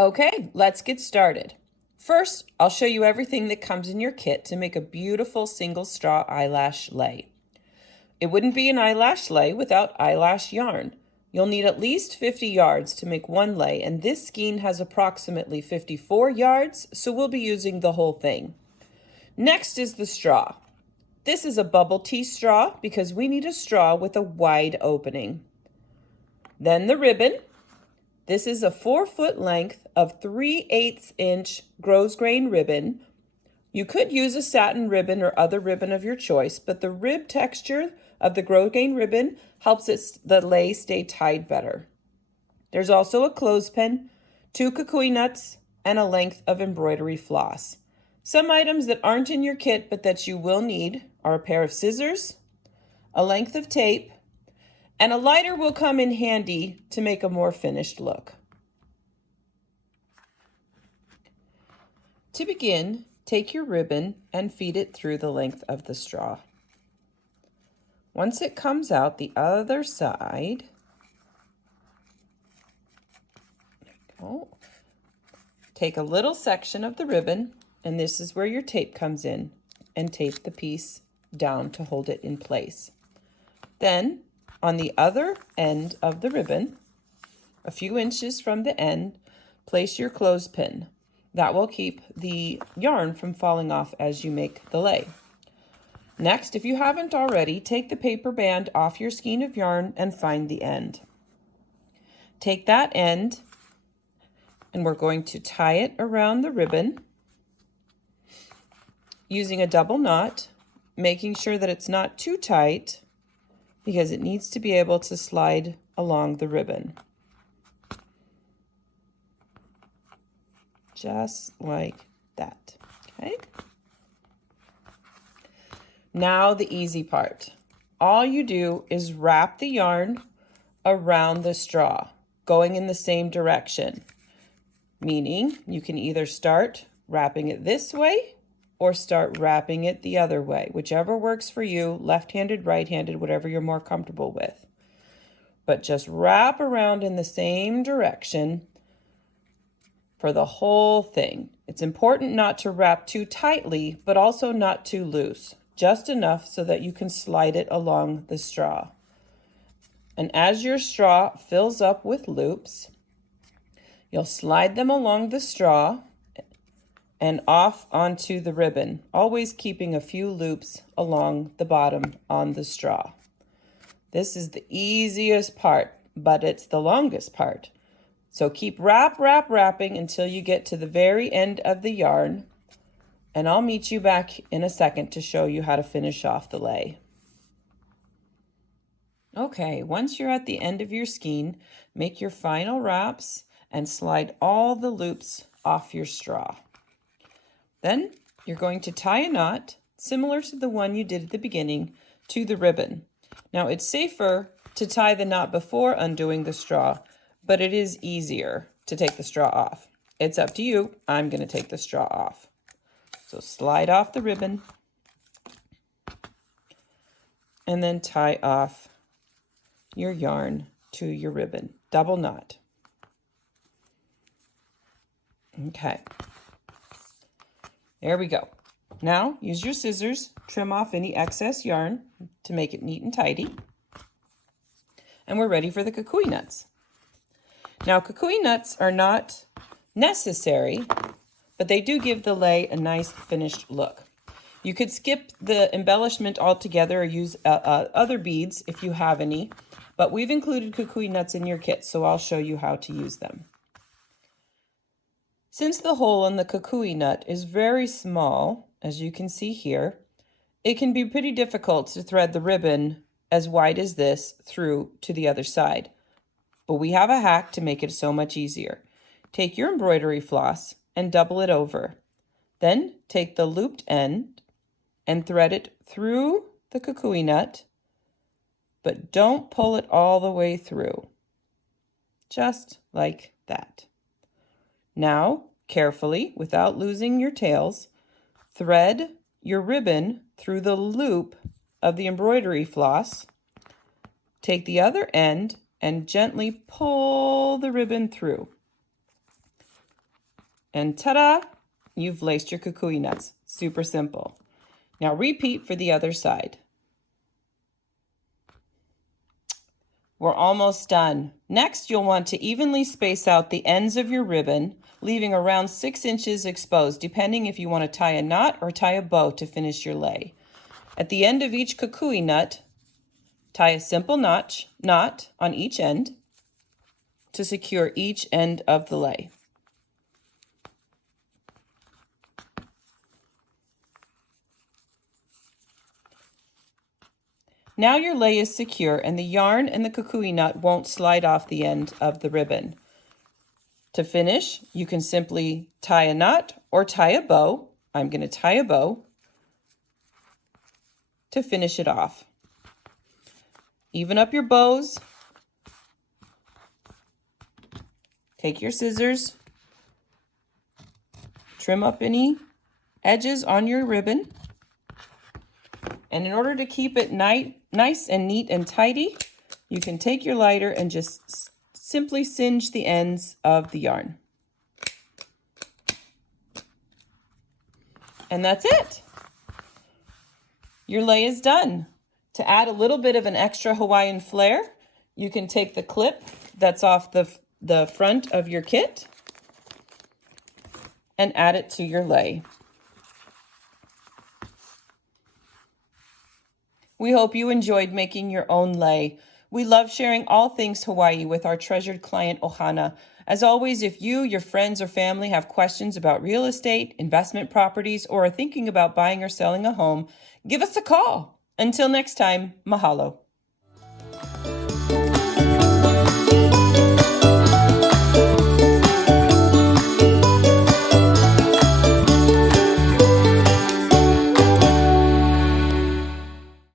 Okay, let's get started. First, I'll show you everything that comes in your kit to make a beautiful single straw eyelash lei. It wouldn't be an eyelash lei without eyelash yarn. You'll need at least 50 yards to make one lei, and this skein has approximately 54 yards, so we'll be using the whole thing. Next is the straw. This is a bubble tea straw because we need a straw with a wide opening. Then the ribbon. This is a 4-foot length of 3/8 inch grosgrain ribbon. You could use a satin ribbon or other ribbon of your choice, but the rib texture of the grosgrain ribbon helps the lei stay tied better. There's also a clothespin, 2 kukui nuts, and a length of embroidery floss. Some items that aren't in your kit but that you will need are a pair of scissors, a length of tape, and a lighter will come in handy to make a more finished look. To begin, take your ribbon and feed it through the length of the straw. Once it comes out the other side, there you go. Take a little section of the ribbon, and this is where your tape comes in, and tape the piece down to hold it in place. Then, on the other end of the ribbon, a few inches from the end, place your clothespin. That will keep the yarn from falling off as you make the lei. Next, if you haven't already, take the paper band off your skein of yarn and find the end. Take that end, and we're going to tie it around the ribbon using a double knot, making sure that it's not too tight because it needs to be able to slide along the ribbon. Just like that, okay? Now the easy part. All you do is wrap the yarn around the straw, going in the same direction, meaning you can either start wrapping it this way or start wrapping it the other way, whichever works for you, left-handed, right-handed, whatever you're more comfortable with. But just wrap around in the same direction for the whole thing. It's important not to wrap too tightly, but also not too loose, just enough so that you can slide it along the straw. And as your straw fills up with loops, you'll slide them along the straw and off onto the ribbon, always keeping a few loops along the bottom on the straw. This is the easiest part, but it's the longest part. So keep wrapping until you get to the very end of the yarn, and I'll meet you back in a second to show you how to finish off the lei. Okay, once you're at the end of your skein, make your final wraps and slide all the loops off your straw. Then you're going to tie a knot, similar to the one you did at the beginning, to the ribbon. Now it's safer to tie the knot before undoing the straw, but it is easier to take the straw off. It's up to you. I'm going to take the straw off. So slide off the ribbon and then tie off your yarn to your ribbon. Double knot. Okay. There we go. Now use your scissors, trim off any excess yarn to make it neat and tidy. And we're ready for the kukui nuts. Now kukui nuts are not necessary, but they do give the lei a nice finished look. You could skip the embellishment altogether or use other beads if you have any, but we've included kukui nuts in your kit, so I'll show you how to use them. Since the hole in the kukui nut is very small, as you can see here, it can be pretty difficult to thread the ribbon as wide as this through to the other side. But we have a hack to make it so much easier. Take your embroidery floss and double it over. Then take the looped end and thread it through the kukui nut, but don't pull it all the way through. Just like that. Now, carefully, without losing your tails, thread your ribbon through the loop of the embroidery floss. Take the other end and gently pull the ribbon through. And ta-da, you've laced your kukui nuts. Super simple. Now repeat for the other side. We're almost done. Next, you'll want to evenly space out the ends of your ribbon, leaving around 6 inches exposed, depending if you want to tie a knot or tie a bow to finish your lei. At the end of each kukui nut, tie a simple knot on each end to secure each end of the lei. Now your lei is secure and the yarn and the kukui nut won't slide off the end of the ribbon. To finish, you can simply tie a knot or tie a bow. I'm going to tie a bow to finish it off. Even up your bows. Take your scissors. Trim up any edges on your ribbon. And in order to keep it nice and neat and tidy, you can take your lighter and just simply singe the ends of the yarn. And that's it. Your lei is done. To add a little bit of an extra Hawaiian flair, you can take the clip that's off the front of your kit and add it to your lei. We hope you enjoyed making your own lei. We love sharing all things Hawaii with our treasured client, Ohana. As always, if you, your friends, or family have questions about real estate, investment properties, or are thinking about buying or selling a home, give us a call. Until next time, mahalo.